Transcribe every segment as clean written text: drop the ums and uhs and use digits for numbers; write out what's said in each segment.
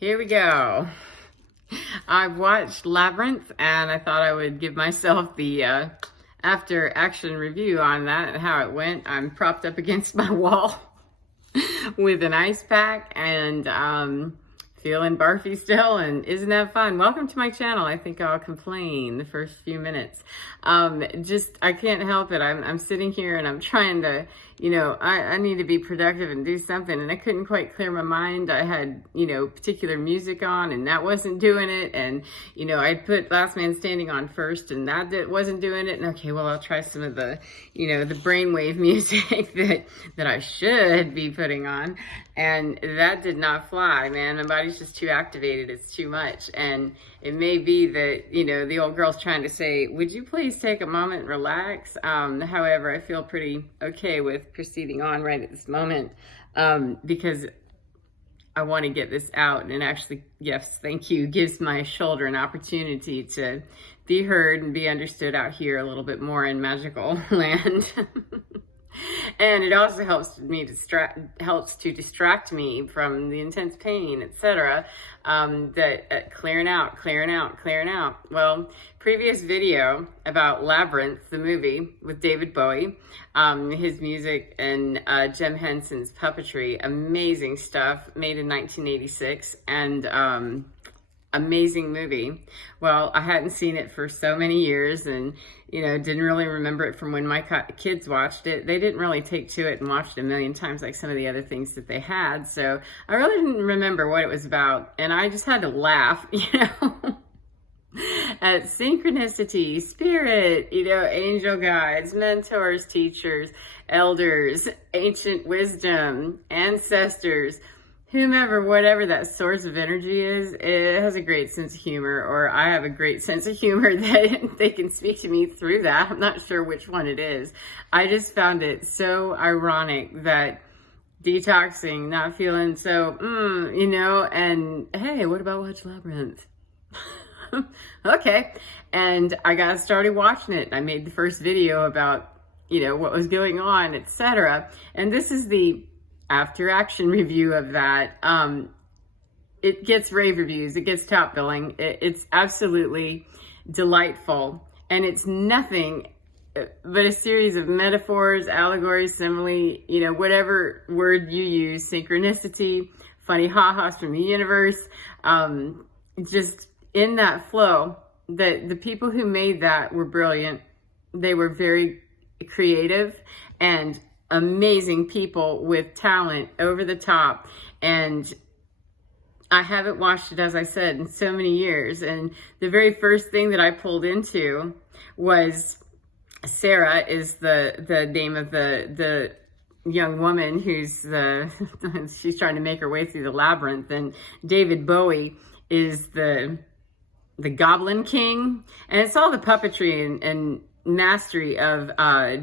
Here we go. I've watched Labyrinth and I thought I would give myself the after action review on that and how it went. I'm propped up against my wall with an ice pack and feeling barfy still, and isn't that fun? Welcome to my channel. I think I'll complain the first few minutes. I can't help it. I'm sitting here and I'm trying to, I need to be productive and do something, and I couldn't quite clear my mind. I had, particular music on and that wasn't doing it, and I put Last Man Standing on first and that wasn't doing it, and okay, well, I'll try some of the, the brainwave music that I should be putting on, and that did not fly, man. My body's just too activated. It's too much. And it may be that, the old girl's trying to say, would you please take a moment and relax? However, I feel pretty okay with proceeding on right at this moment because I want to get this out, and actually, yes, thank you, gives my shoulder an opportunity to be heard and be understood out here a little bit more in magical land. And it also helps to distract me from the intense pain, etc. Clearing out. Well, previous video about Labyrinth, the movie with David Bowie, his music and Jim Henson's puppetry, amazing stuff, made in 1986, and amazing movie. Well, I hadn't seen it for so many years, and didn't really remember it from when my kids watched it. They didn't really take to it and watched it a million times like some of the other things that they had, so I really didn't remember what it was about, and I just had to laugh, at synchronicity, spirit, angel guides, mentors, teachers, elders, ancient wisdom, ancestors, whomever, whatever that source of energy is, it has a great sense of humor, or I have a great sense of humor that they can speak to me through that. I'm not sure which one it is. I just found it so ironic that detoxing, not feeling so, and hey, what about Watch Labyrinth? Okay. And I got started watching it. I made the first video about, what was going on, etc. And this is the after action review of that. It gets rave reviews, it gets top billing, it's absolutely delightful, and it's nothing but a series of metaphors, allegories, simile, whatever word you use, synchronicity, funny ha-has from the universe, just in that flow. The people who made that were brilliant. They were very creative and amazing people with talent over the top, and I haven't watched it, as I said, in so many years. And the very first thing that I pulled into was Sarah is the name of the young woman who's she's trying to make her way through the labyrinth, and David Bowie is the Goblin King, and it's all the puppetry and mastery of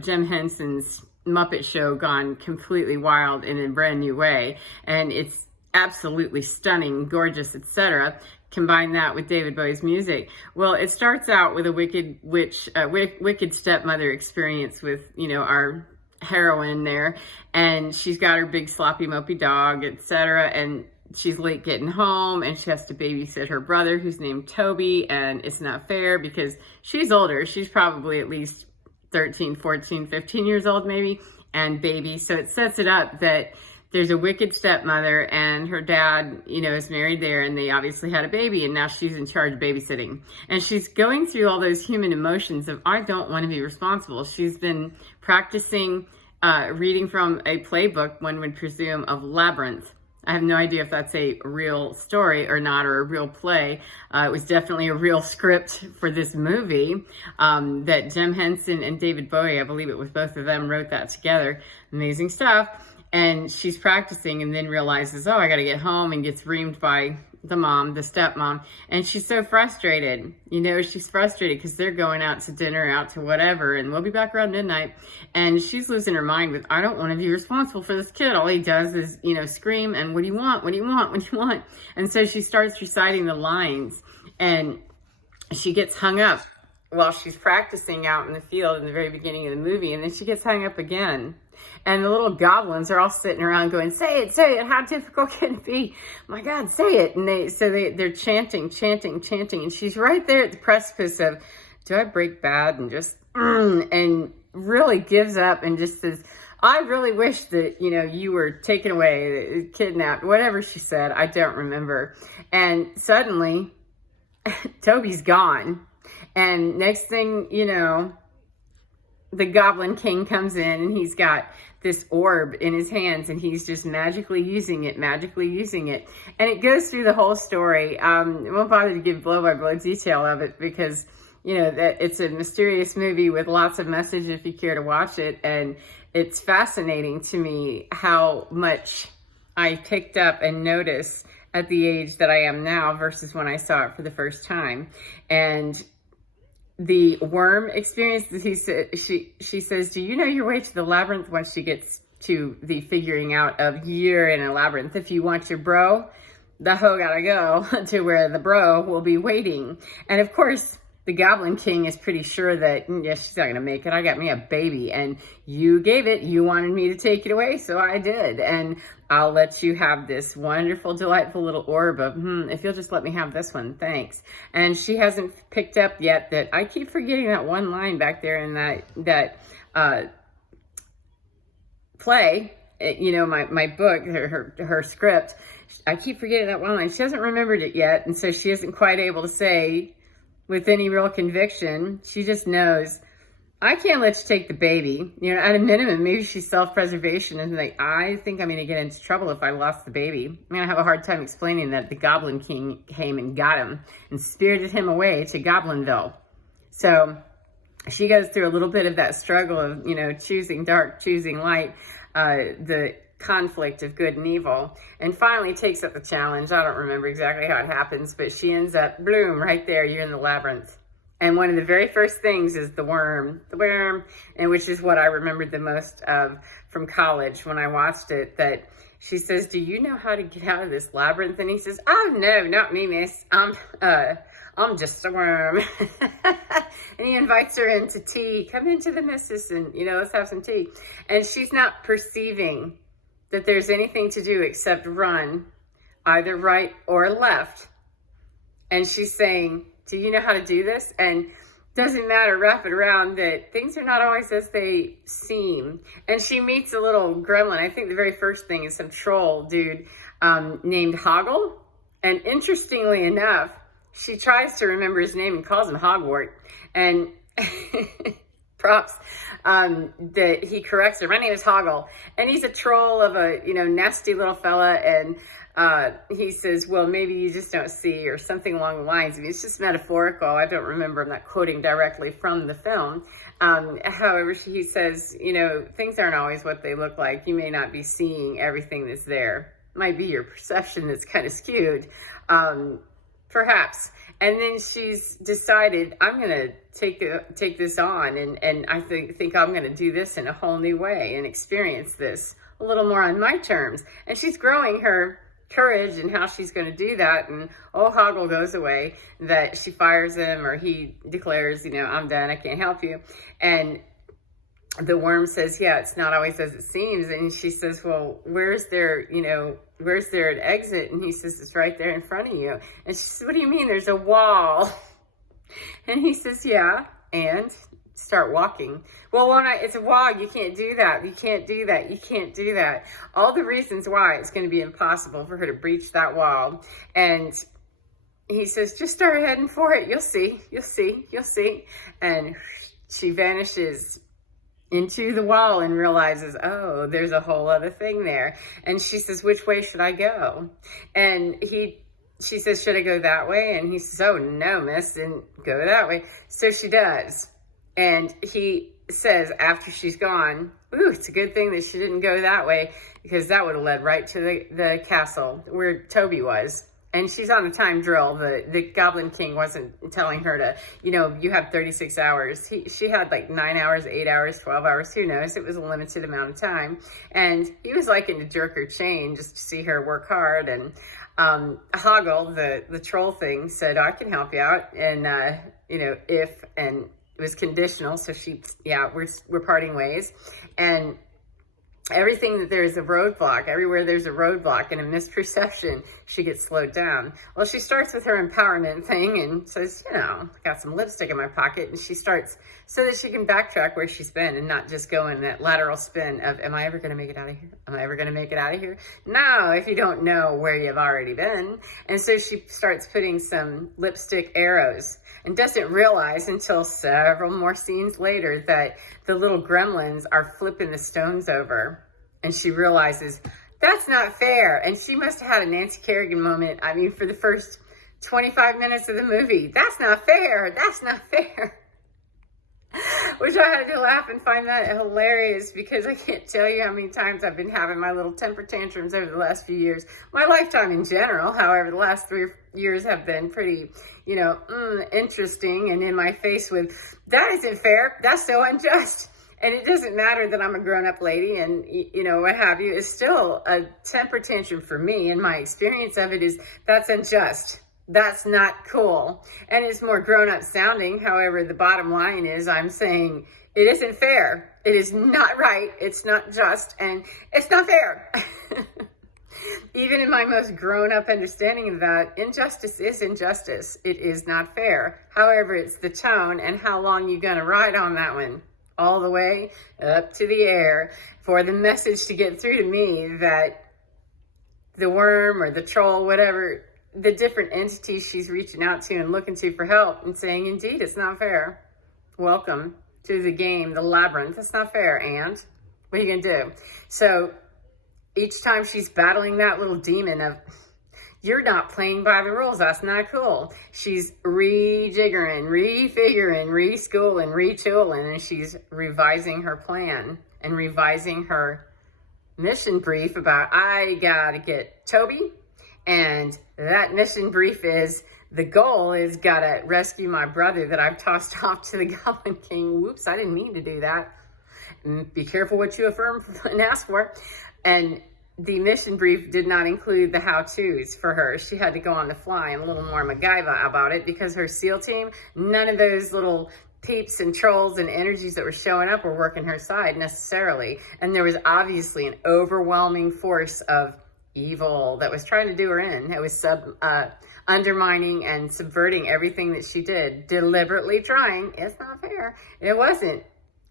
Jim Henson's Muppet Show gone completely wild in a brand new way, and it's absolutely stunning, gorgeous, etc. Combine that with David Bowie's music. Well, it starts out with a wicked stepmother experience with our heroine there, and she's got her big sloppy mopey dog, etc. And she's late getting home, and she has to babysit her brother, who's named Toby, and it's not fair because she's older. She's probably at least 13, 14, 15 years old maybe, and baby. So it sets it up that there's a wicked stepmother, and her dad, is married there, and they obviously had a baby, and now she's in charge of babysitting. And she's going through all those human emotions of, I don't want to be responsible. She's been practicing reading from a playbook, one would presume, of Labyrinth. I have no idea if that's a real story or not, or a real play. It was definitely a real script for this movie that Jim Henson and David Bowie, I believe it was both of them, wrote that together. Amazing stuff. And she's practicing and then realizes, oh, I got to get home, and gets reamed by the mom, the stepmom. And she's so frustrated. She's frustrated because they're going out to dinner, out to whatever, and we'll be back around midnight. And she's losing her mind with, I don't want to be responsible for this kid. All he does is, scream, and what do you want? What do you want? What do you want? And so she starts reciting the lines, and she gets hung up while she's practicing out in the field in the very beginning of the movie. And then she gets hung up again. And the little goblins are all sitting around going, say it, how difficult can it be? My God, say it. And they're chanting, and she's right there at the precipice of, do I break bad? And just, and really gives up and just says, I really wish that, you were taken away, kidnapped, whatever she said, I don't remember. And suddenly, Toby's gone. And next thing you know, the Goblin King comes in and he's got this orb in his hands and he's just magically using it. And it goes through the whole story. I won't bother to give blow-by-blow detail of it because, that it's a mysterious movie with lots of message if you care to watch it. And it's fascinating to me how much I picked up and noticed at the age that I am now versus when I saw it for the first time. And the worm experience, she says, do you know your way to the labyrinth? Once she gets to the figuring out of you're in a labyrinth. If you want your bro, the hoe gotta go to where the bro will be waiting. And of course, the Goblin King is pretty sure that, yes, she's not going to make it. I got me a baby and you gave it. You wanted me to take it away, so I did. And I'll let you have this wonderful, delightful little orb of, if you'll just let me have this one, thanks. And she hasn't picked up yet that I keep forgetting that one line back there in that play, my book, her script. I keep forgetting that one line. She hasn't remembered it yet, and so she isn't quite able to say with any real conviction. She just knows, I can't let you take the baby. At a minimum, maybe she's self-preservation and like, I think I'm going to get into trouble if I lost the baby. I'm going to have a hard time explaining that the Goblin King came and got him and spirited him away to Goblinville. So she goes through a little bit of that struggle of, choosing dark, choosing light, the conflict of good and evil, and finally takes up the challenge. I don't remember exactly how it happens, but she ends up, bloom, right there, you're in the labyrinth. And one of the very first things is the worm, and which is what I remembered the most of from college when I watched it, that she says, do you know how to get out of this labyrinth? And he says, oh no, not me, miss. I'm just a worm. And he invites her into tea. Come into the missus and, let's have some tea. And she's not perceiving that there's anything to do except run either right or left. And she's saying, do you know how to do this? And doesn't matter, wrap it around that things are not always as they seem. And she meets a little gremlin. I think the very first thing is some troll dude named Hoggle. And interestingly enough, she tries to remember his name and calls him Hogwart. And props that he corrects her. My name is Hoggle. And he's a troll of a, nasty little fella. And he says, well, maybe you just don't see, or something along the lines. I mean, it's just metaphorical. I don't remember. I'm not quoting directly from the film. However, he says, things aren't always what they look like. You may not be seeing everything that's there. It might be your perception that's kind of skewed. Perhaps. And then she's decided, I'm going to take this on, and I think I'm going to do this in a whole new way and experience this a little more on my terms. And she's growing her courage and how she's going to do that. And Hoggle goes away, that she fires him, or he declares, I'm done, I can't help you. And the worm says, yeah, it's not always as it seems. And she says, well, where's there an exit? And he says, it's right there in front of you. And she says, what do you mean there's a wall? And he says, yeah, and start walking. Well, it's a wall, you can't do that. You can't do that. You can't do that. All the reasons why it's going to be impossible for her to breach that wall. And he says, just start heading for it. You'll see. And she vanishes into the wall and realizes, oh, there's a whole other thing there. And she says, which way should I go? And she says, should I go that way? And he says, oh, no, miss, and go that way. So she does. And he says, after she's gone, ooh, it's a good thing that she didn't go that way, because that would have led right to the castle where Toby was. And she's on a time drill. The Goblin King wasn't telling her to, you have 36 hours. She had like 9 hours, 8 hours, 12 hours, who knows? It was a limited amount of time. And he was liking to jerk her chain just to see her work hard. And Hoggle, the troll thing, said, I can help you out. And, if, and it was conditional. So we're parting ways. And everything that there's a roadblock, everywhere there's a roadblock and a misperception, she gets slowed down. Well, she starts with her empowerment thing and says, you know, got some lipstick in my pocket. And she starts so that she can backtrack where she's been and not just go in that lateral spin of, am I ever going to make it out of here? Am I ever going to make it out of here? No, if you don't know where you've already been. And so she starts putting some lipstick arrows and doesn't realize until several more scenes later that the little gremlins are flipping the stones over. And she realizes, that's not fair. And she must have had a Nancy Kerrigan moment, I mean, for the first 25 minutes of the movie. That's not fair. That's not fair. Which I had to laugh and find that hilarious, because I can't tell you how many times I've been having my little temper tantrums over the last few years. My lifetime in general, however, the last 3 years have been pretty, you know, interesting and in my face with, that isn't fair. That's so unjust. And it doesn't matter that I'm a grown-up lady and, you know, what have you. It's still a temper tantrum for me. And my experience of it is, that's unjust. That's not cool. And it's more grown-up sounding. However, the bottom line is I'm saying it isn't fair. It is not right. It's not just. And it's not fair. Even in my most grown-up understanding of that, injustice is injustice. It is not fair. However, it's the tone and how long you're going to ride on that one. All the way up to the air for the message to get through to me that the worm or the troll, whatever, the different entities she's reaching out to and looking to for help and saying, indeed, it's not fair. Welcome to the game, the labyrinth. It's not fair. And what are you going to do? So each time she's battling that little demon of, you're not playing by the rules. That's not cool. She's rejiggering, refiguring, reschooling, retooling, and she's revising her plan and revising her mission brief about, I gotta get Toby. And that mission brief is, the goal is gotta rescue my brother that I've tossed off to the Goblin King. Whoops, I didn't mean to do that. Be careful what you affirm and ask for. And the mission brief did not include the how-tos for her. She had to go on the fly and a little more MacGyver about it, because her SEAL team, none of those little peeps and trolls and energies that were showing up were working her side necessarily. And there was obviously an overwhelming force of evil that was trying to do her in. It was undermining and subverting everything that she did, deliberately trying. It's not fair. It wasn't.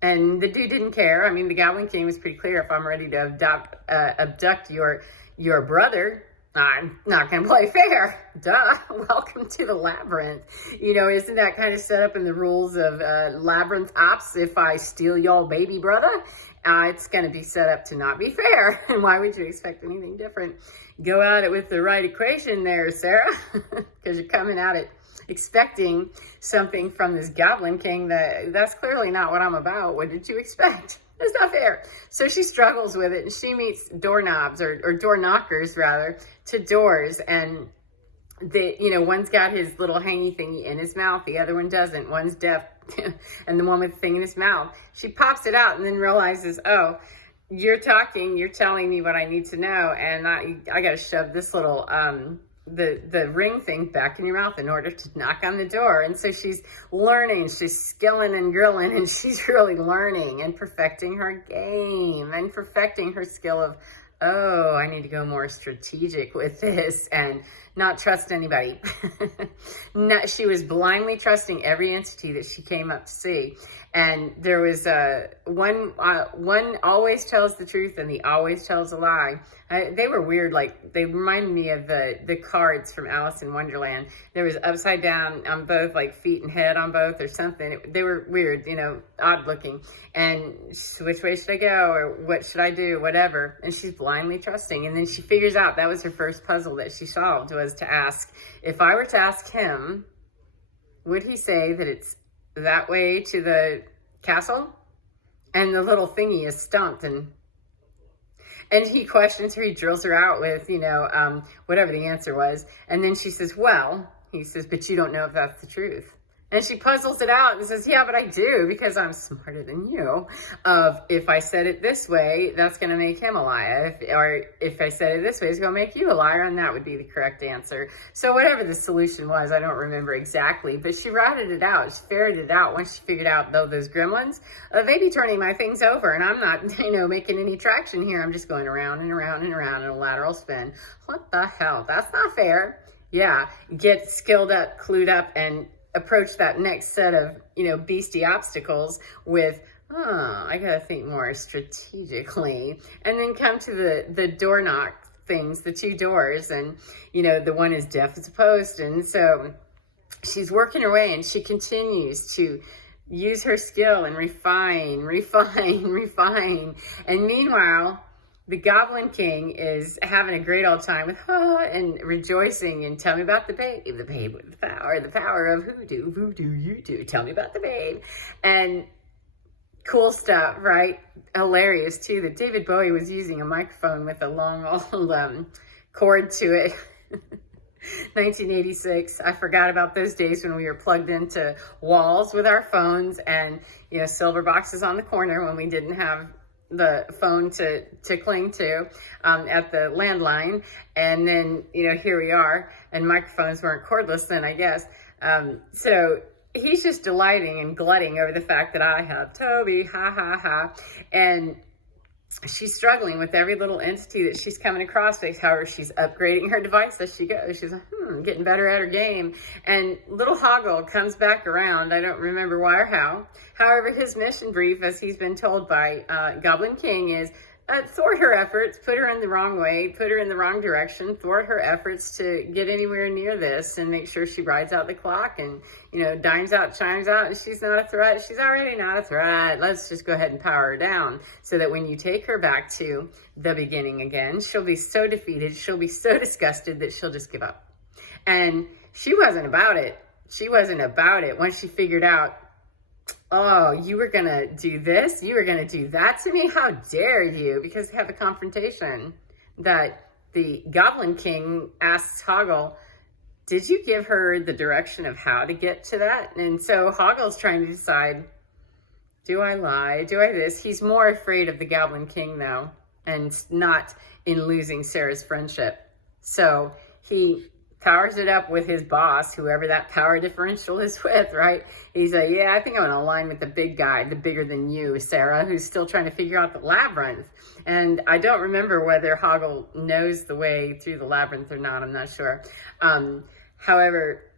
And the dude didn't care. I mean, the Goblin King was pretty clear. If I'm ready to abduct your brother, I'm not going to play fair. Duh. Welcome to the labyrinth. You know, isn't that kind of set up in the rules of labyrinth ops? If I steal your baby brother, it's going to be set up to not be fair. And why would you expect anything different? Go at it with the right equation there, Sarah, because you're coming at it expecting something from this Goblin King that's clearly not what I'm about. What did you expect? It's not fair. So she struggles with it, and she meets doorknobs or door knockers rather to doors, and one's got his little hangy thingy in his mouth, the other one doesn't. One's deaf, and the one with the thing in his mouth. She pops it out and then realizes, oh, you're telling me what I need to know, and I got to shove this little the ring thing back in your mouth in order to knock on the door. And so she's learning, she's skilling and grilling, and she's really learning and perfecting her game and perfecting her skill of, oh, I need to go more strategic with this and not trust anybody. She was blindly trusting every entity that she came up to see. And there was one always tells the truth and the always tells a lie. They were weird. Like, they reminded me of the cards from Alice in Wonderland. There was upside down on both, like feet and head on both or something. They were weird, odd looking. And which way should I go? Or what should I do? Whatever. And she's blindly trusting. And then she figures out that was her first puzzle that she solved, was to ask, if I were to ask him, would he say that it's that way to the castle? And the little thingy is stumped, and he questions her, he drills her out with, whatever the answer was. And then she says, well, he says, but you don't know if that's the truth. And she puzzles it out and says, yeah, but I do, because I'm smarter than you. If I said it this way, that's going to make him a liar. Or if I said it this way, it's going to make you a liar, and that would be the correct answer. So whatever the solution was, I don't remember exactly, but she routed it out. She ferreted it out once she figured out, though, those gremlins, they be turning my things over, and I'm not, making any traction here. I'm just going around and around and around in a lateral spin. What the hell? That's not fair. Yeah, get skilled up, clued up, and approach that next set of, beastie obstacles with, I gotta think more strategically. And then come to the door knock things, the 2 doors, and, the one is deaf as a post. And so she's working her way, and she continues to use her skill and refine. And meanwhile, the Goblin King is having a great old time with and rejoicing and tell me about the babe with the power of voodoo, you do. Tell me about the babe. And cool stuff, right? Hilarious too that David Bowie was using a microphone with a long old cord to it. 1986. I forgot about those days when we were plugged into walls with our phones and, silver boxes on the corner when we didn't have the phone to cling to at the landline. And then, here we are, and microphones weren't cordless then, I guess. So he's just delighting and glutting over the fact that I have Toby, ha, ha, ha. And she's struggling with every little entity that she's coming across. However, she's upgrading her device as she goes. She's getting better at her game. And little Hoggle comes back around. I don't remember why or how. However, his mission brief, as he's been told by Goblin King, is thwart her efforts, put her in the wrong way, put her in the wrong direction, thwart her efforts to get anywhere near this, and make sure she rides out the clock and, dimes out, chimes out, and she's not a threat. She's already not a threat. Let's just go ahead and power her down so that when you take her back to the beginning again, she'll be so defeated, she'll be so disgusted that she'll just give up. And she wasn't about it. She wasn't about it once she figured out, oh, you were going to do this? You were going to do that to me? How dare you? Because they have a confrontation that the Goblin King asks Hoggle, did you give her the direction of how to get to that? And so Hoggle's trying to decide, do I lie? Do I this? He's more afraid of the Goblin King, though, and not in losing Sarah's friendship. So he powers it up with his boss, whoever that power differential is with, right? He's like, yeah, I think I'm going to align with the big guy, the bigger than you, Sarah, who's still trying to figure out the labyrinth. And I don't remember whether Hoggle knows the way through the labyrinth or not. I'm not sure. However,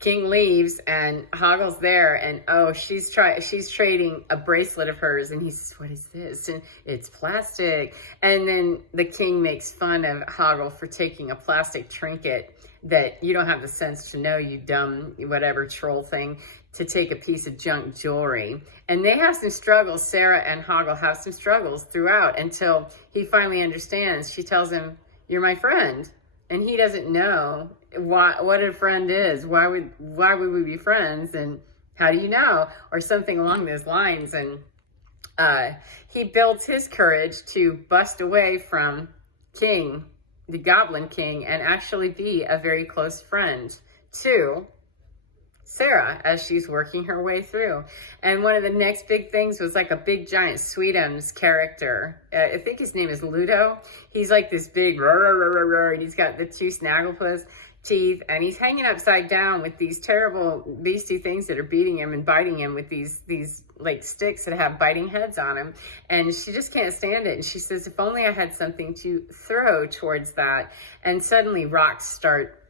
King leaves and Hoggle's there, and she's trading a bracelet of hers, and he says, what is this? And it's plastic. And then the king makes fun of Hoggle for taking a plastic trinket that you don't have the sense to know, you dumb whatever troll thing, to take a piece of junk jewelry. And they have some struggles. Sarah and Hoggle have some struggles throughout until he finally understands. She tells him, you're my friend. And he doesn't know what a friend is. Why would we be friends? And how do you know? Or something along those lines. And he builds his courage to bust away from King, the Goblin King, and actually be a very close friend to Sarah as she's working her way through. And one of the next big things was like a big giant Sweetums character. I think his name is Ludo. He's like this big, and he's got the 2 snagglepuss teeth, and he's hanging upside down with these terrible beastie things that are beating him and biting him with these like sticks that have biting heads on him. And she just can't stand it. And she says, if only I had something to throw towards that. And suddenly rocks start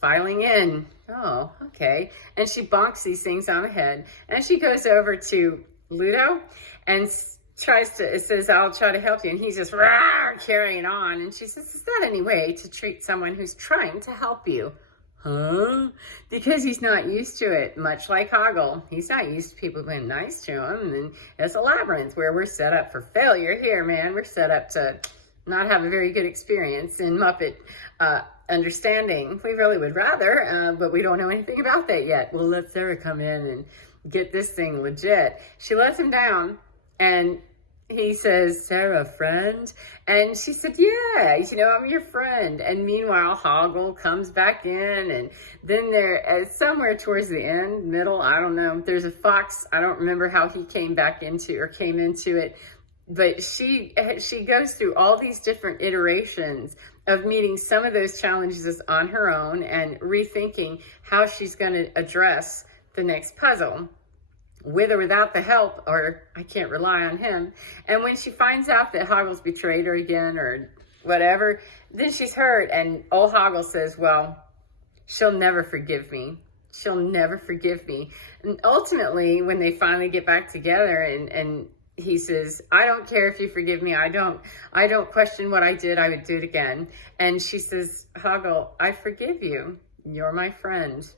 filing in. Oh, okay. And she bonks these things on the head. And she goes over to Ludo and says, I'll try to help you. And he's just carrying on. And she says, is that any way to treat someone who's trying to help you? Huh? Because he's not used to it, much like Hoggle. He's not used to people being nice to him. And it's a labyrinth where we're set up for failure here, man. We're set up to not have a very good experience in Muppet understanding. We really would rather, but we don't know anything about that yet. We'll let Sarah come in and get this thing legit. She lets him down, and he says, Sarah, friend? And she said, yeah, I'm your friend. And meanwhile, Hoggle comes back in, and then there, somewhere towards the end, middle, I don't know, there's a fox. I don't remember how he came into it. But she goes through all these different iterations of meeting some of those challenges on her own and rethinking how she's going to address the next puzzle, with or without the help, or I can't rely on him. And when she finds out that Hoggle's betrayed her again or whatever, then she's hurt. And old Hoggle says, well, she'll never forgive me. She'll never forgive me. And ultimately, when they finally get back together and he says, I don't care if you forgive me. I don't question what I did. I would do it again. And she says, Hoggle, I forgive you. You're my friend.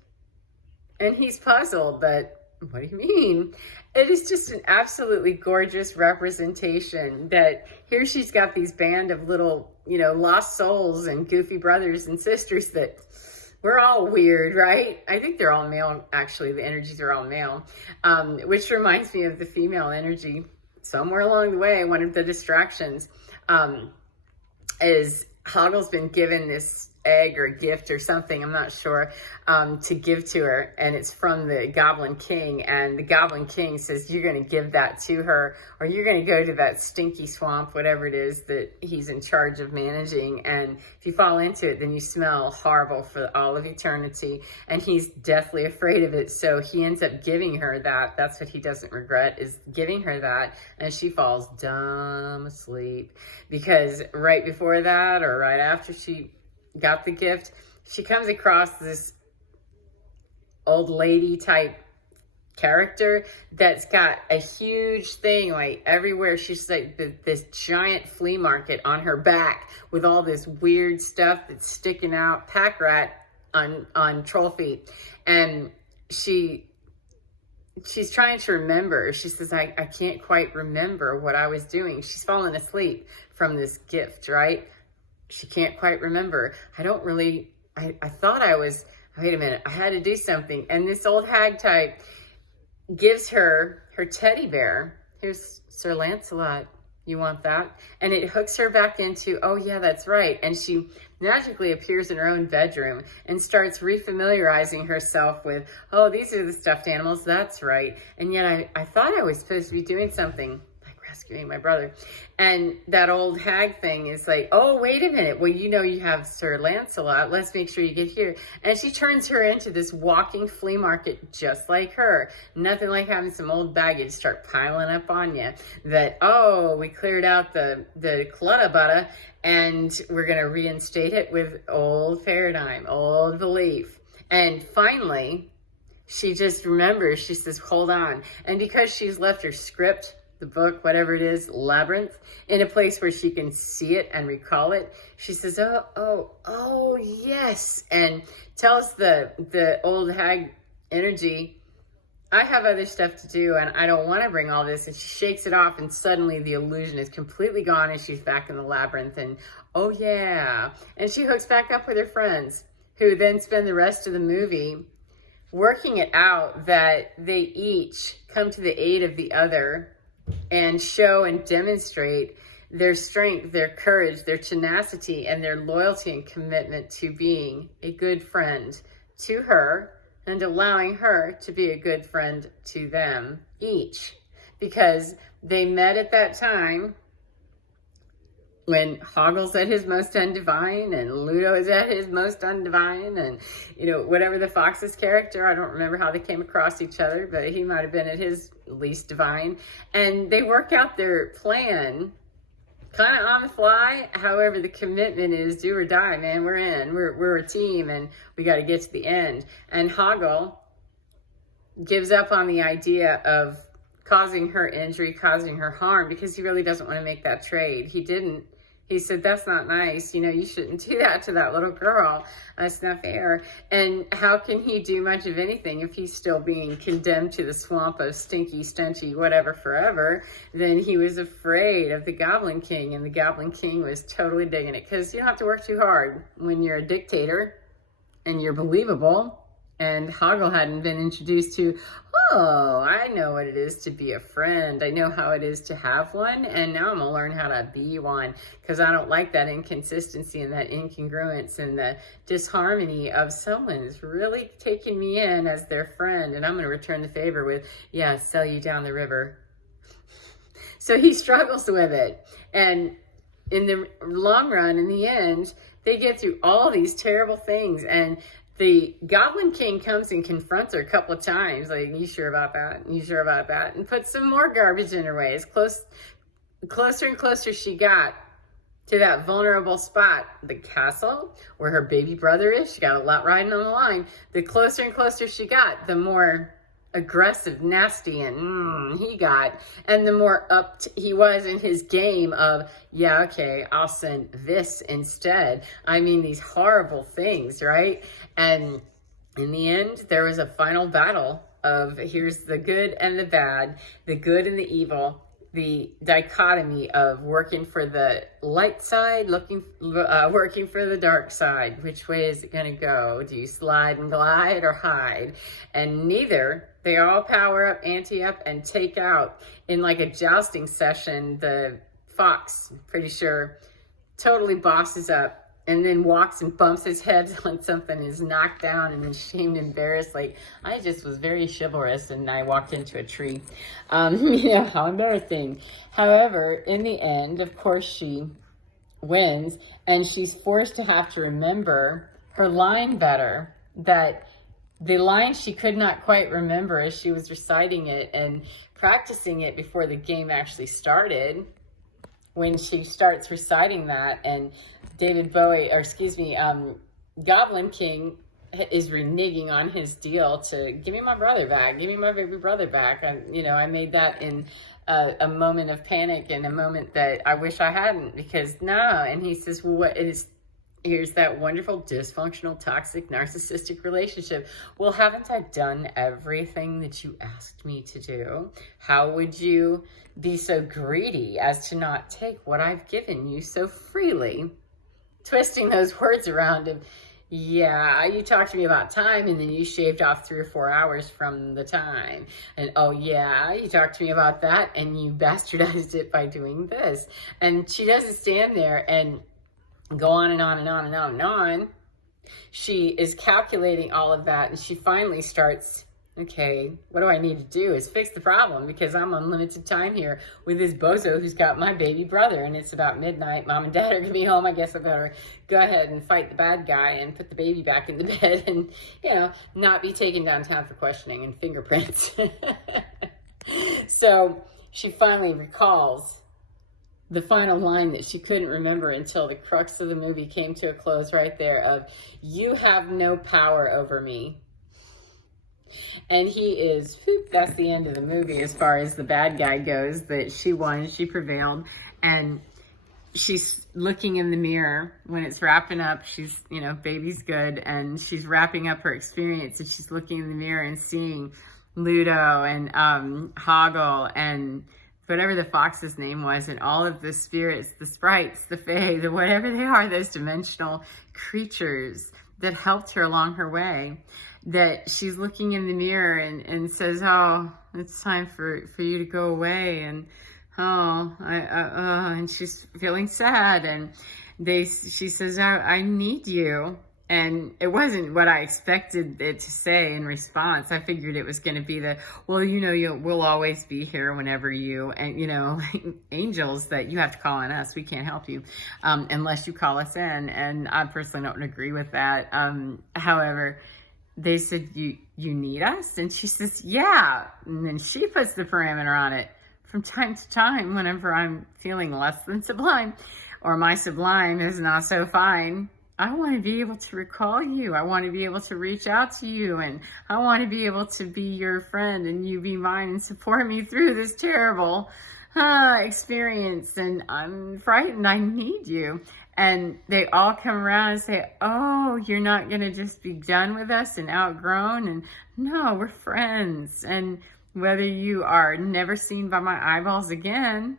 And he's puzzled, but what do you mean? It is just an absolutely gorgeous representation that here she's got these band of little, lost souls and goofy brothers and sisters that we're all weird, right? I think they're all male, actually. The energies are all male, which reminds me of the female energy. Somewhere along the way, one of the distractions is Hoggle's been given this egg or gift or something, I'm not sure, to give to her, and it's from the Goblin King, and the Goblin King says, you're going to give that to her, or you're going to go to that stinky swamp, whatever it is that he's in charge of managing, and if you fall into it, then you smell horrible for all of eternity. And he's deathly afraid of it, so he ends up giving her that. That's what he doesn't regret, is giving her that, and she falls dumb asleep, because right before that, or right after she got the gift, she comes across this old lady type character that's got a huge thing like everywhere. She's like this giant flea market on her back with all this weird stuff that's sticking out, pack rat on troll feet. And she's trying to remember. She says, I can't quite remember what I was doing. She's fallen asleep from this gift, right? She can't quite remember. I thought I was, wait a minute, I had to do something. And this old hag type gives her teddy bear. Here's Sir Lancelot. You want that? And it hooks her back into, oh yeah, that's right. And she magically appears in her own bedroom and starts refamiliarizing herself with, oh, these are the stuffed animals. That's right. And yet I thought I was supposed to be doing something, rescuing my brother. And that old hag thing is like, oh, wait a minute. Well, you have Sir Lancelot. Let's make sure you get here. And she turns her into this walking flea market just like her. Nothing like having some old baggage start piling up on you. That, oh, we cleared out the clutter-butter and we're going to reinstate it with old paradigm, old belief. And finally, she just remembers, she says, hold on. And because she's left her script, the book, whatever it is, Labyrinth, in a place where she can see it and recall it, she says, oh, yes, and tells the old hag energy, I have other stuff to do, and I don't want to bring all this, and she shakes it off, and suddenly the illusion is completely gone, and she's back in the labyrinth, and oh, yeah, and she hooks back up with her friends, who then spend the rest of the movie working it out that they each come to the aid of the other and show and demonstrate their strength, their courage, their tenacity, and their loyalty and commitment to being a good friend to her and allowing her to be a good friend to them each. Because they met at that time when Hoggle's at his most undivine and Ludo is at his most undivine, and whatever the fox's character, I don't remember how they came across each other, but he might have been at his least divine. And they work out their plan kind of on the fly. However, the commitment is do or die, man. We're in, we're a team, and we got to get to the end. And Hoggle gives up on the idea of causing her injury, causing her harm, because he really doesn't want to make that trade. He didn't. He said, that's not nice. You shouldn't do that to that little girl. That's not fair. And how can he do much of anything if he's still being condemned to the swamp of stinky, stunchy, whatever forever? Then he was afraid of the Goblin King, and the Goblin King was totally digging it, because you don't have to work too hard when you're a dictator and you're believable. And Hoggle hadn't been introduced to, oh, I know what it is to be a friend. I know how it is to have one. And now I'm going to learn how to be one, because I don't like that inconsistency and that incongruence and the disharmony of someone is really taking me in as their friend. And I'm going to return the favor with, yeah, sell you down the river. So he struggles with it. And in the long run, in the end, they get through all these terrible things. And the Goblin King comes and confronts her a couple of times, like, you sure about that? You sure about that? And puts some more garbage in her way. As closer and closer she got to that vulnerable spot, the castle where her baby brother is. She got a lot riding on the line. The closer and closer she got, the more aggressive, nasty, and he got, and the more he was in his game of, yeah, okay, I'll send this instead. I mean, these horrible things, right? And in the end, there was a final battle of, here's the good and the bad, the good and the evil, the dichotomy of working for the light side, working for the dark side. Which way is it going to go? Do you slide and glide or hide? And neither. They all power up, ante up, and take out in like a jousting session. The fox, pretty sure, totally bosses up and then walks and bumps his head on something and is knocked down and is shamed, embarrassed. Like, I just was very chivalrous and I walked into a tree. How embarrassing. However, in the end, of course, she wins and she's forced to have to remember her line better. That the line she could not quite remember as she was reciting it and practicing it before the game actually started. When she starts reciting that, and Goblin King is reneging on his deal to give me my brother back, give me my baby brother back. I made that in a moment of panic and a moment that I wish I hadn't, because no. And he says, well, what is, here's that wonderful dysfunctional, toxic, narcissistic relationship. Well, haven't I done everything that you asked me to do? How would you be so greedy as to not take what I've given you so freely? Twisting those words around him. Yeah, you talked to me about time and then you shaved off 3 or 4 hours from the time. And oh yeah, you talked to me about that and you bastardized it by doing this. And she doesn't stand there and go on and on and on and on and on. She is calculating all of that, and she finally starts, okay, what do I need to do is fix the problem, because I'm on limited time here with this bozo who's got my baby brother, and it's about midnight. Mom and dad are gonna be home. I guess I better go ahead and fight the bad guy and put the baby back in the bed and, not be taken downtown for questioning and fingerprints. So she finally recalls the final line that she couldn't remember until the crux of the movie came to a close right there of, you have no power over me. And he is, that's the end of the movie as far as the bad guy goes, that she won, she prevailed. And she's looking in the mirror when it's wrapping up. She's, baby's good. And she's wrapping up her experience, and she's looking in the mirror and seeing Ludo and Hoggle and whatever the fox's name was, and all of the spirits, the sprites, the fae, the whatever they are, those dimensional creatures that helped her along her way, that she's looking in the mirror and says, oh, it's time for you to go away. And and she's feeling sad. And she says, I need you. And it wasn't what I expected it to say in response. I figured it was going to be we'll always be here whenever you, and angels that you have to call on us. We can't help you unless you call us in. And I personally don't agree with that. However, they said, you need us? And she says, yeah. And then she puts the parameter on it. From time to time, whenever I'm feeling less than sublime, or my sublime is not so fine, I want to be able to recall you. I want to be able to reach out to you, and I want to be able to be your friend and you be mine and support me through this terrible experience. And I'm frightened. I need you. And they all come around and say, oh, you're not going to just be done with us and outgrown. And no, we're friends. And whether you are never seen by my eyeballs again,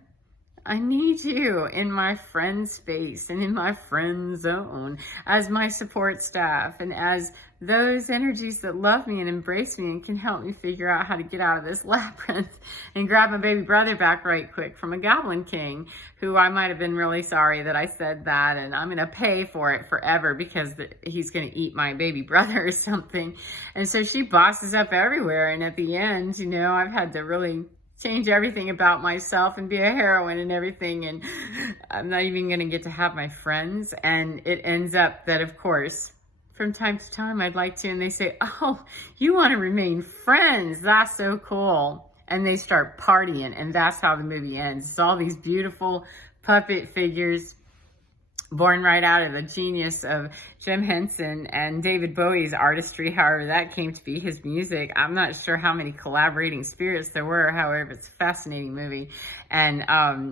I need you in my friend space and in my friend zone as my support staff and as those energies that love me and embrace me and can help me figure out how to get out of this labyrinth and grab my baby brother back right quick from a Goblin King, who I might have been really sorry that I said that, and I'm going to pay for it forever because he's going to eat my baby brother or something. And so she bosses up everywhere. And at the end, you know, I've had to really change everything about myself and be a heroine and everything, and I'm not even going to get to have my friends. And it ends up that, of course, from time to time I'd like to, and they say, oh, you want to remain friends, that's so cool, and they start partying, and that's how the movie ends. It's all these beautiful puppet figures born right out of the genius of Jim Henson and David Bowie's artistry, however that came to be, his music. I'm not sure how many collaborating spirits there were, however, it's a fascinating movie, and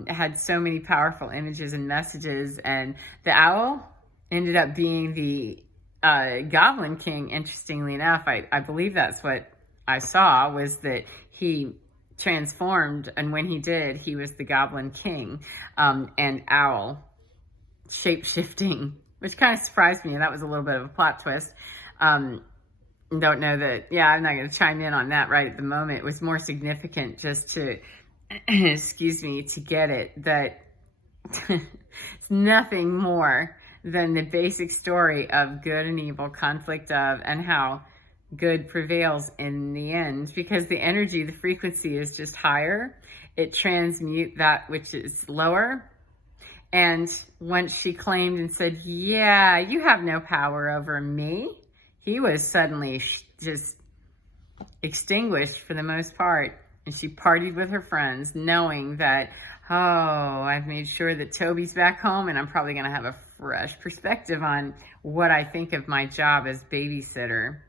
had so many powerful images and messages. And the owl ended up being the Goblin King, interestingly enough. I believe that's what I saw, was that he transformed, and when he did, he was the Goblin King, and owl shape-shifting, which kind of surprised me. That was a little bit of a plot twist. Don't know that, yeah, I'm not going to chime in on that right at the moment. It was more significant just to, excuse me, to get it, that it's nothing more than the basic story of good and evil, conflict of, and how good prevails in the end, because the energy, the frequency is just higher. It transmutes that which is lower. And once she claimed and said, yeah, you have no power over me, he was suddenly just extinguished for the most part. And she partied with her friends, knowing that, oh, I've made sure that Toby's back home, and I'm probably going to have a fresh perspective on what I think of my job as babysitter.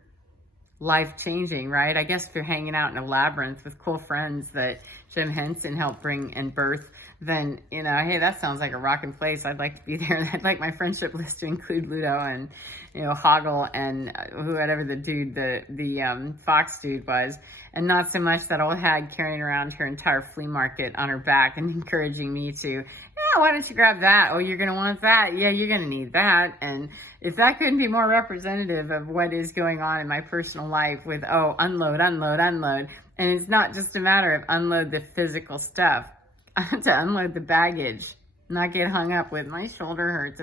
Life-changing, right? I guess if you're hanging out in a labyrinth with cool friends that Jim Henson helped bring and birth, then, you know, hey, that sounds like a rockin' place. I'd like to be there. I'd like my friendship list to include Ludo and, you know, Hoggle and whatever the dude, the fox dude was. And not so much that old hag carrying around her entire flea market on her back and encouraging me to, yeah, why don't you grab that? Oh, you're going to want that? Yeah, you're going to need that. And if that couldn't be more representative of what is going on in my personal life with, oh, unload, unload, unload. And it's not just a matter of unload the physical stuff. I have to unload the baggage, not get hung up with my shoulder hurts.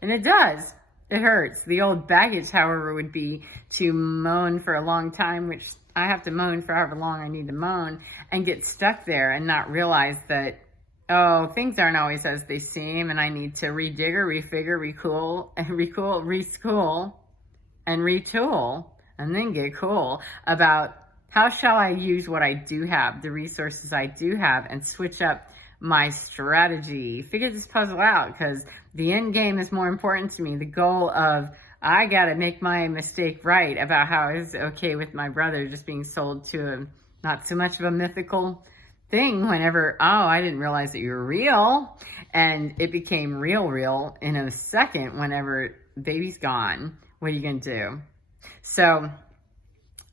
And it does. It hurts. The old baggage, however, would be to moan for a long time, which I have to moan for however long I need to moan, and get stuck there and not realize that, oh, things aren't always as they seem, and I need to rejigger, refigure, reschool, and retool, and then get cool about how shall I use what I do have, the resources I do have, and switch up my strategy, figure this puzzle out, because the end game is more important to me. The goal of, I got to make my mistake right about how I was okay with my brother just being sold to a not so much of a mythical thing whenever, oh, I didn't realize that you were real. And it became real in a second whenever baby's gone. What are you going to do? So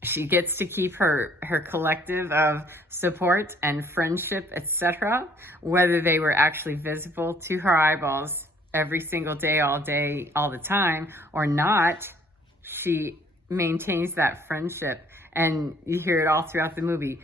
she gets to keep her collective of support and friendship, etc., whether they were actually visible to her eyeballs every single day, all the time, or not. She maintains that friendship, and you hear it all throughout the movie.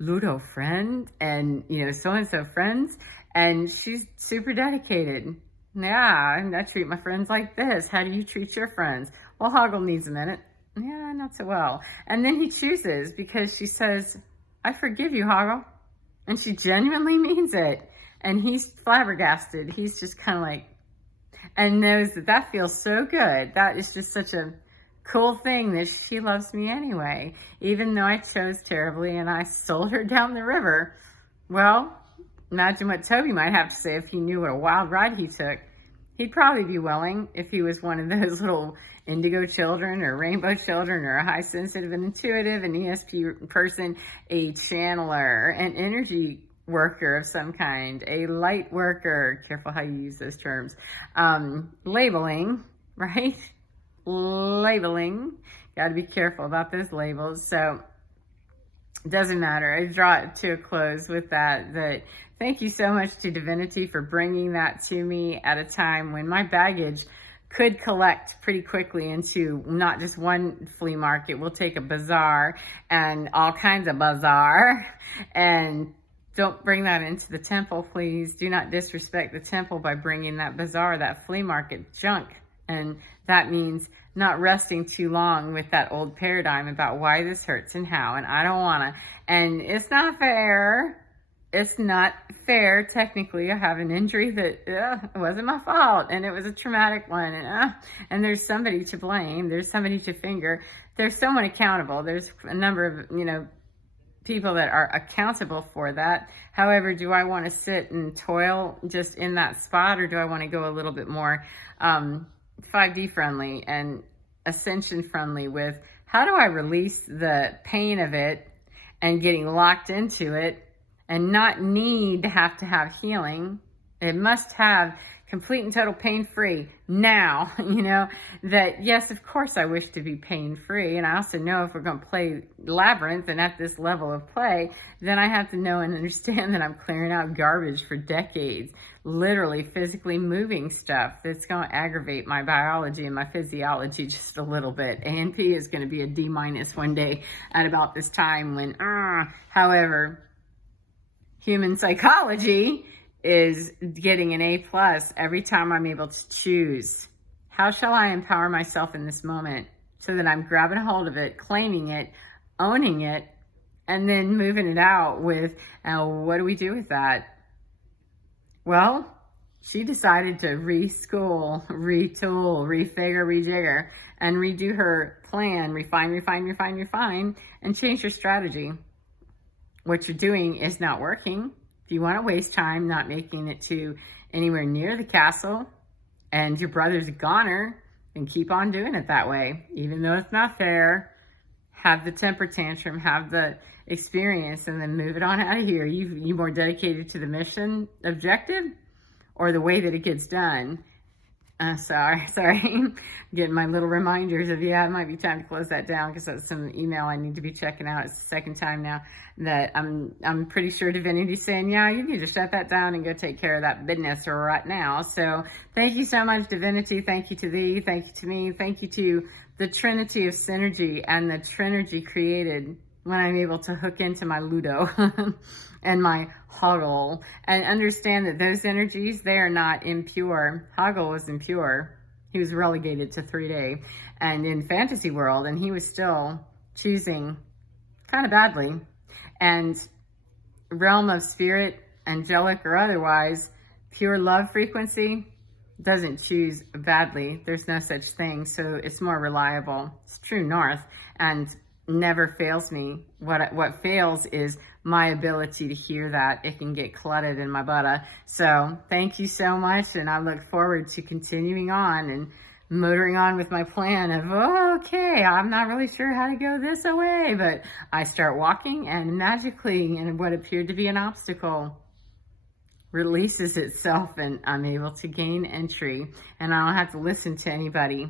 Ludo friend, and so-and-so friends, and she's super dedicated. Yeah, I treat my friends like this. How do you treat your friends? Well, Hoggle needs a minute. Yeah, not so well. And then he chooses, because she says, I forgive you, Hoggle. And she genuinely means it. And he's flabbergasted. He's just kind of like, and knows that feels so good. That is just such a cool thing that she loves me anyway, even though I chose terribly and I sold her down the river. Well, imagine what Toby might have to say if he knew what a wild ride he took. He'd probably be willing if he was one of those little indigo children or rainbow children or a high sensitive and intuitive, an ESP person, a channeler, an energy worker of some kind, a light worker. Careful how you use those terms. Labeling, right? Labeling. Got to be careful about those labels. So doesn't matter. I draw it to a close with that thank you so much to Divinity for bringing that to me at a time when my baggage could collect pretty quickly into not just one flea market. We'll take a bazaar and all kinds of bazaar, and don't bring that into the temple, please. Do not disrespect the temple by bringing that bazaar, that flea market junk. And that means not resting too long with that old paradigm about why this hurts and how, and I don't wanna. And it's not fair. It's not fair. Technically, I have an injury that it wasn't my fault, and it was a traumatic one, and there's somebody to blame. There's somebody to finger. There's someone accountable. There's a number of, people that are accountable for that. However, do I want to sit and toil just in that spot, or do I want to go a little bit more 5D friendly and ascension friendly with how do I release the pain of it and getting locked into it and not need to have healing? It must have complete and total pain-free now, that yes, of course I wish to be pain-free. And I also know if we're going to play Labyrinth and at this level of play, then I have to know and understand that I'm clearing out garbage for decades, literally physically moving stuff that's going to aggravate my biology and my physiology just a little bit. ANP is going to be a D- one day at about this time when, however, human psychology is getting an A+ every time I'm able to choose. How shall I empower myself in this moment so that I'm grabbing a hold of it, claiming it, owning it, and then moving it out with, what do we do with that? Well, she decided to reschool, retool, refigure, rejigger, and redo her plan, refine, and change her strategy. What you're doing is not working. If you want to waste time not making it to anywhere near the castle and your brother's a goner, then keep on doing it that way. Even though it's not fair, have the temper tantrum, have the experience, and then move it on out of here. You more dedicated to the mission objective or the way that it gets done? Sorry. Getting my little reminders of, it might be time to close that down because that's some email I need to be checking out. It's the second time now that I'm pretty sure Divinity's saying, you need to shut that down and go take care of that business right now. So thank you so much, Divinity. Thank you to thee. Thank you to me. Thank you to the Trinity of Synergy and the Trinergy created when I'm able to hook into my Ludo and my Hoggle and understand that those energies, they are not impure. Hoggle was impure. He was relegated to 3-day and in fantasy world, and he was still choosing kind of badly. And realm of spirit, angelic or otherwise, pure love frequency doesn't choose badly. There's no such thing. So it's more reliable. It's true north and never fails me. What fails is my ability to hear that. It can get cluttered in my butt. So thank you so much. And I look forward to continuing on and motoring on with my plan of, okay, I'm not really sure how to go this way, but I start walking and magically, and what appeared to be an obstacle releases itself and I'm able to gain entry, and I don't have to listen to anybody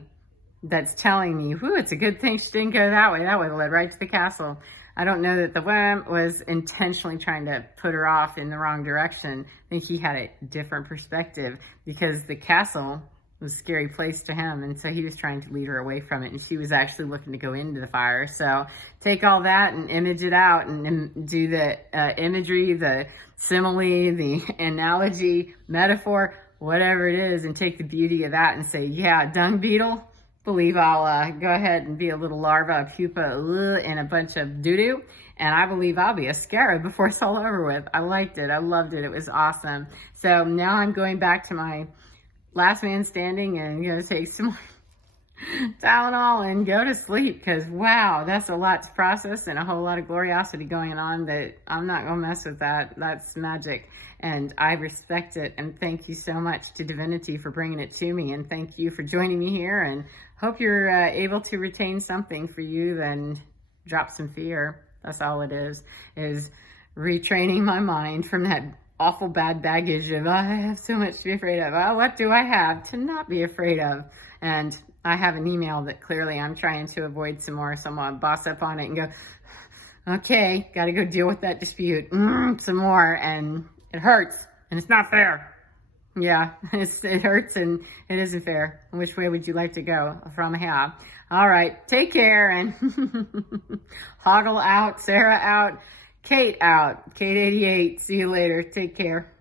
that's telling me, it's a good thing she didn't go that way. That would have led right to the castle. I don't know that the worm was intentionally trying to put her off in the wrong direction. I think he had a different perspective because the castle was a scary place to him, and so he was trying to lead her away from it, and she was actually looking to go into the fire. So take all that and image it out and do the imagery, the simile, the analogy, metaphor, whatever it is, and take the beauty of that and say, dung beetle, believe I'll go ahead and be a little larva, a pupa, and a bunch of doo-doo, and I believe I'll be a scarab before it's all over with. I liked it. I loved it. It was awesome. So now I'm going back to my last man standing and gonna take some more Tylenol and go to sleep, because wow, that's a lot to process and a whole lot of gloriosity going on that I'm not gonna mess with that. That's magic, and I respect it. And thank you so much to Divinity for bringing it to me, and thank you for joining me here, and hope you're able to retain something for you, then drop some fear. That's all it is retraining my mind from that awful bad baggage of, I have so much to be afraid of. Well, what do I have to not be afraid of? And I have an email that clearly I'm trying to avoid some more, so I'm gonna boss up on it and go, Okay, got to go deal with that dispute some more, and it hurts, and it's not fair. Yeah, it hurts and it isn't fair. Which way would you like to go? From here. All right, take care, and Hoggle out, Sarah out, Kate out, Kate 88. See you later. Take care.